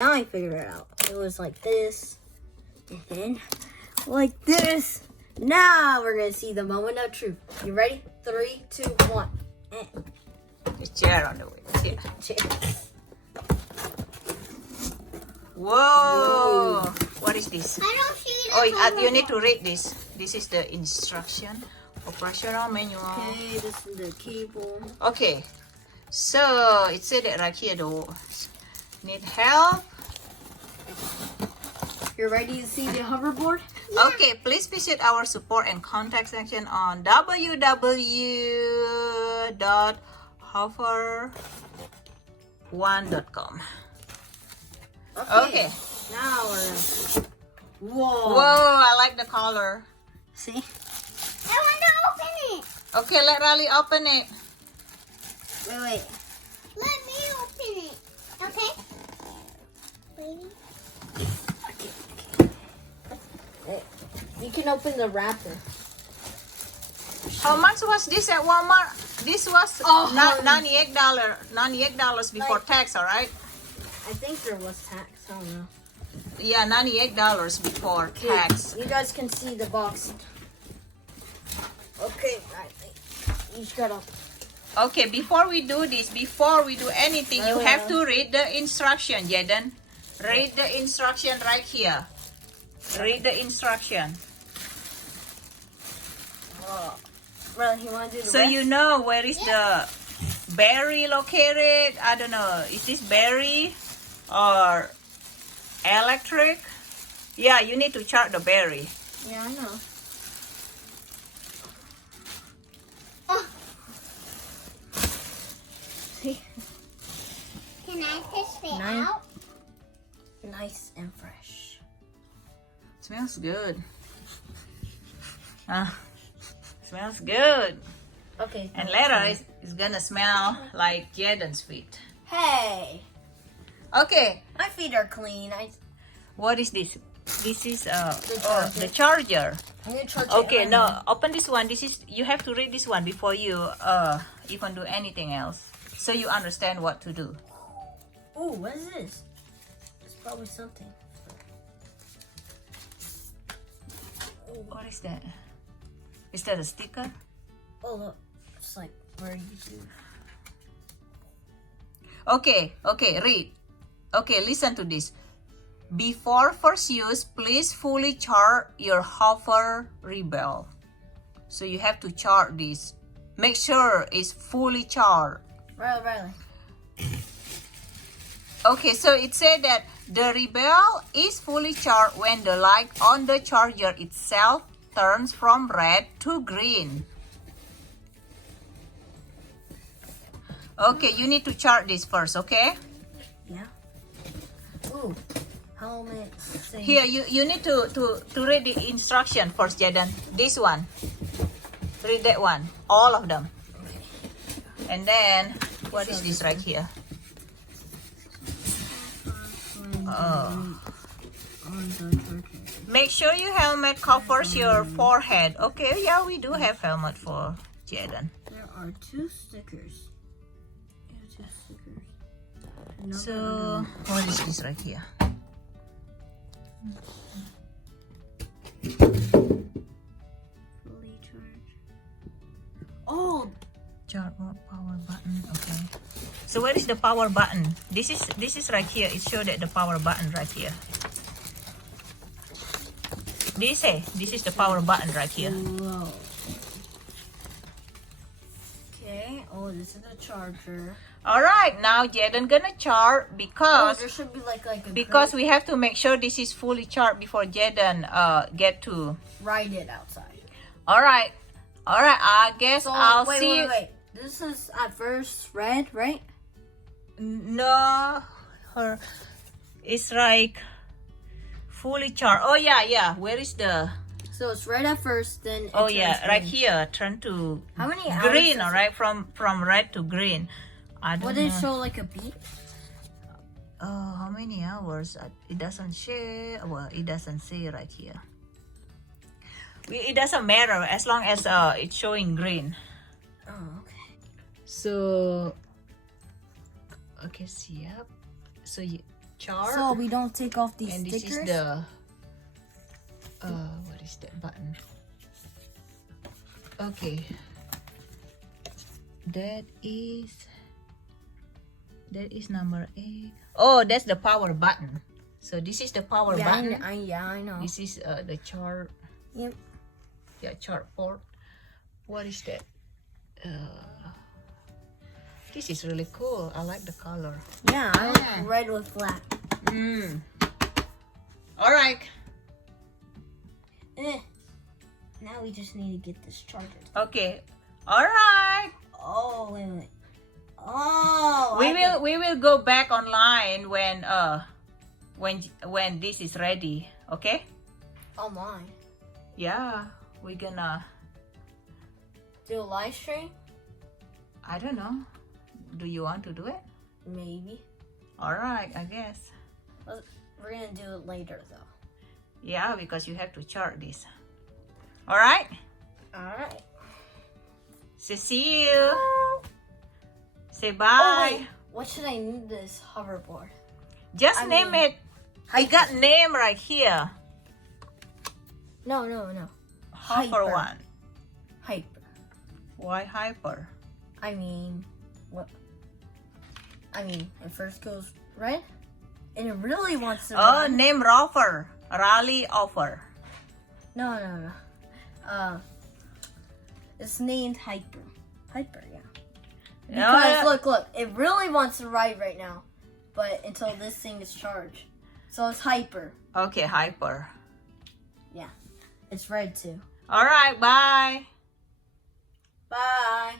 Now I figured it out. It was like this, and then like this. Now we're gonna see the moment of truth. You ready? 3, 2, 1. The chair on the way. Chair. Whoa! What is this? I don't see the Oh, you need to read this. This is the instruction. Operational manual. Okay, this is the cable. Okay. So it said that right here though. Need help? You're ready to see the hoverboard? Okay, please visit our support and contact section on www.hover1.com. Okay. Now we're. Whoa. Whoa, I like the color. See? I want to open it. Okay, let Riley open it. Wait. Let me open it. Okay? Wait. You can open the wrapper. How much was this at Walmart? This was $98. $98 before tax, all right? I think there was tax. I don't know. Yeah, $98 before tax. You guys can see the box. Okay, you just gotta. Okay, before we do this, before we do anything, you have to read the instruction, Jaden. Read the instruction right here. Read the instruction. Really, you want to do the So rest? you know where is the battery located? I don't know. Is this battery or electric? Yeah, you need to charge the battery. Yeah, I know. See? Can I fish it Nice. out? Nice and fresh. Smells good. Smells good. Okay. And later it's gonna smell like Jaden's feet. Hey, Okay, my feet are clean. what is this? This is charger. the charger. I'm gonna charge Okay, it. no, open this one. This is, you have to read this one before you even do anything else, so you understand what to do. Ooh, what is this? It's probably something. What is that? Is that a sticker? Oh, look. It's like where you do. Okay, read. Okay, listen to this. Before first use, please fully charge your hover rebel. So you have to charge this. Make sure it's fully charged. Riley. Okay, so it said that the rebel is fully charged when the light on the charger itself turns from red to green. Okay, you need to charge this first, okay? Yeah. Ooh, helmet. Here, you need to read the instruction first, Jaden. This one. Read that one. All of them. And then, what is this right here? Oh. Make sure your helmet covers your forehead. Okay, yeah, we do have helmet for Jaden. There are 2 stickers. Yeah, 2 stickers. So, what is this right here? Fully charged. Oh, Charge power button. Okay. So where is the power button? This is right here. It showed that the power button right here. This is the power button right here. whoa. Okay. Oh, this is the charger. All right, now Jaden gonna charge Oh, because there should be like a because we have to make sure this is fully charged before Jaden get to. ride it outside. All right. I guess So I'll wait, see. wait. This is at first red, right? No, it's like fully charged. Oh yeah. Where is the? So it's red at first, then it Oh yeah, turns right green. here. Turn to How many hours green. does All right, from red to green. I don't Would it know. show like a beep? Oh, how many hours? It doesn't share. Well, it doesn't say right here. It doesn't matter as long as it's showing green. Oh, okay. So, okay, yep. So chart. So we don't take off these and this stickers. is the what is that button? Okay, that is number 8. Oh, that's the power button. So this is the power button. I know. This is the chart. Yep. Yeah, chart port. What is that? This is really cool. I like the color. Yeah, I like red with black. All right. Now we just need to get this charger. Okay. All right. Oh, wait. Oh, We will go back online when this is ready. Okay? Oh my. Yeah, we're gonna. Do a live stream? I don't know. Do you want to do it? Maybe. All right, I guess. We're gonna do it later though. Yeah, because you have to charge this. All right. Alright. So see you. Say bye. Oh wait, what should I name this hoverboard? Just name it. I got name right here. No. HOVER-1. Hyper. Why hyper? I mean, what? I mean, it first goes red, and it really wants to. Oh, run. name Rover. Rally offer. No. It's named Hyper. Hyper, yeah. Because look, it really wants to ride right now, but until this thing is charged, so it's Hyper. Okay, hyper. Yeah, it's red too. All right, bye. Bye.